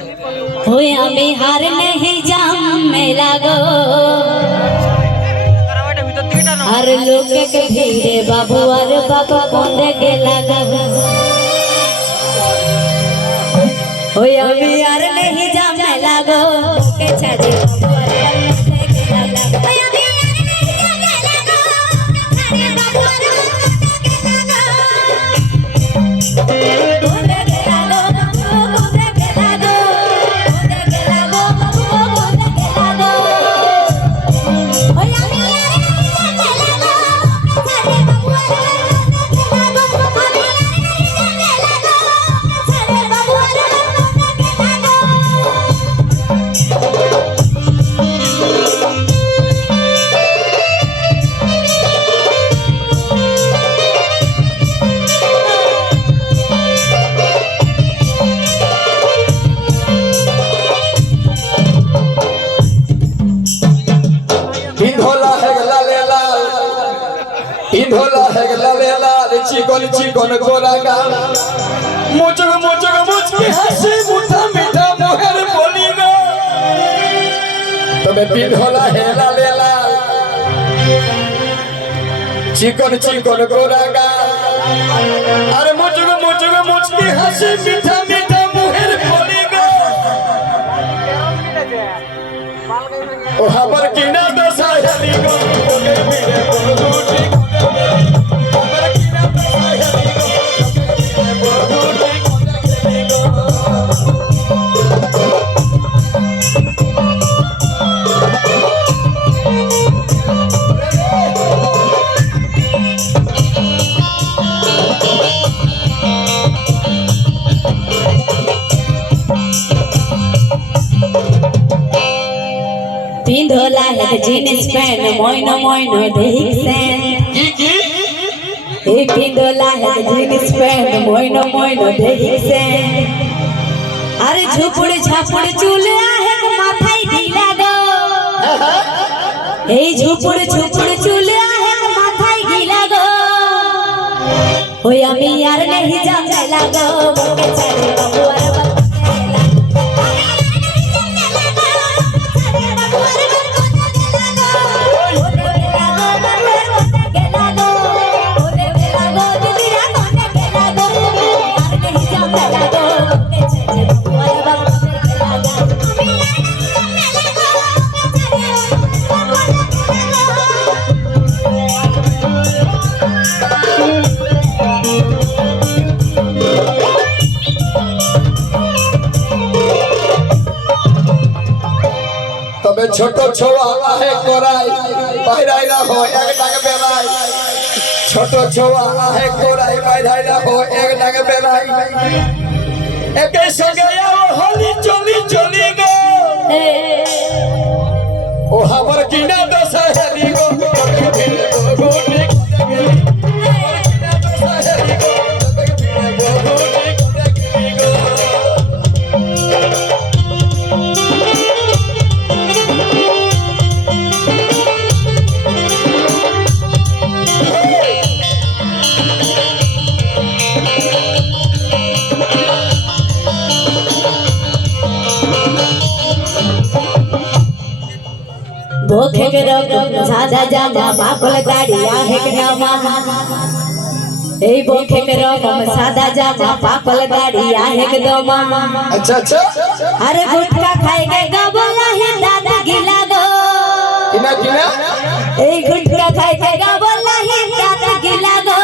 हमें हार नहीं जाम में लागो हर लोग के भीड़े बाबू और बाबू कोंदे के लागो होय हमें हार नहीं जाम में लागो के छाजे बाबू और कोंदे के लागो होय हमें हार नहीं जाम में लागो छाजे बाबू और कोंदे के लागो कोंदे के लागो चिकन चिकन गोरा गाल मुचक मुचक मुचकी हंसी मुठा मीठा मुहर बोली गो तबे पिंधोला हेला लेला चिकन चिकन गोरा गाल अरे मुचक मुचक मुचकी हंसी मीठा मीठा मुहर बोली गो ओ हमर किना दशा हेली गो के बिरे बोलूटी पिंधोला है जीन्स पैंट मोइनो मोइनो देख से ए पिंधोला है जीन्स पैंट मोइनो मोइनो देख से अरे झुपड़ झापड़ चूले है माथाई ढीला गो ए झुपड़ झुपड़ चूले है माथाई ढीला गो होय আমি यार नहीं जाने लागो के चले बाबू तबे छोटो छोआ आहे कोराई पहिराई ना हो एक डांग बेलाई छोटो छोआ आहे कोराई पहिराई ना हो एक डांग बेलाई एके संगे आओ होली चली चली गो ओ हमर किना दशा हेली गो भूखे के रोग सादा जामा पागल दाढ़िया है के नामा ए भूखे के रोग सादा जामा पागल दाढ़िया है के दोमा अच्छा अच्छा अरे गुटखा खाए के गबला है दादा गिला गो किना किना ए गुटखा खाए के गबला है दादा गिला गो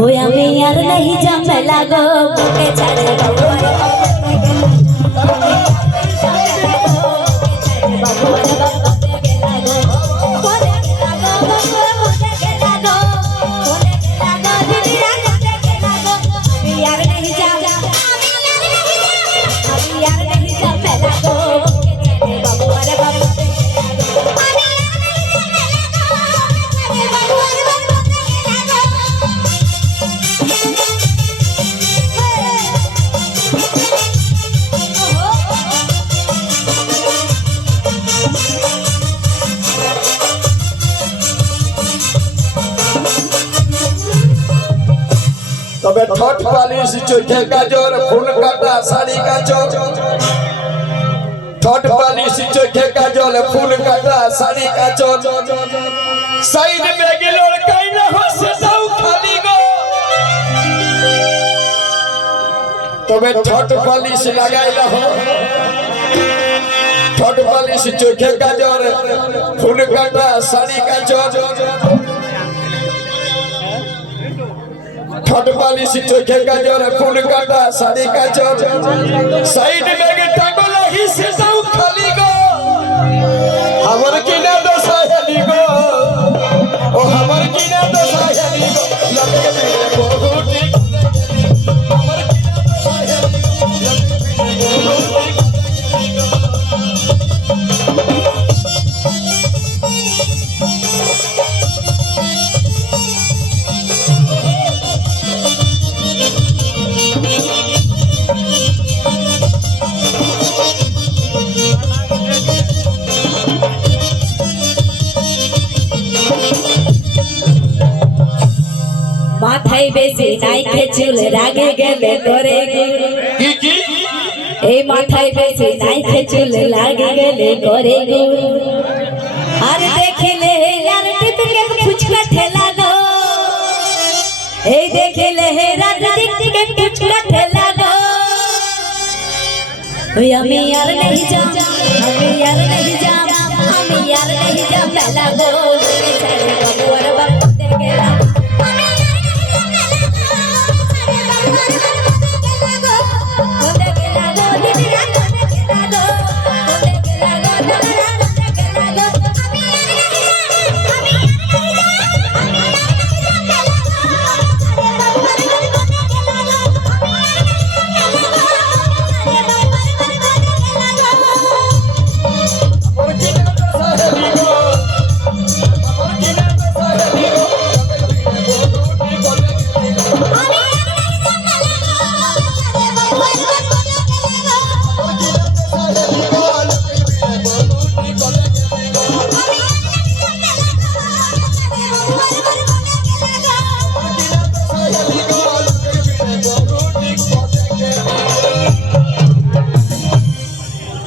होय हमें यार नहीं जमे लागो के छाड़े बाबू ঠোঁট পালিশ চোখে কাজল ফুল কাটা শাড়ি কাচল ঠোঁট পালিশ চোখে কাজল ফুল কাটা শাড়ি কাচল সাইড में গিলোর কাইনা হসে দাও খালি গো তবে ঠোঁট পালিশ লাগাইলা হো ঠোঁট পালিশ চোখে কাজল ফুল কাটা শাড়ি কাচল ঠোঁট পালিশ চোখে কাজল ফুল কাটা শাড়ি কাচল সাইড में টাঙ্গল হিসে দাও খালি গো আমার কিনা দশা হেলি গো ও আমার কিনা দশা হেলি গো লাগে মেরে বহুটি আমার কিনা দশা হেলি গো লাগে মেরে বহুটি মাথায় বেশি নাইকে চুল রাগে গেলে করে কি কি এই মাথায় বেশি নাইকে চুল লাগে গেলে করে আর দেখিলে আর টিপকে ফুচকা ঠেলা গো এই দেখিলে রাত টিপকে ফুচকা ঠেলা গো ওই আমি আর नहीं जाम আমি আর नहीं जाम আমি আর नहीं जाम মেলা গো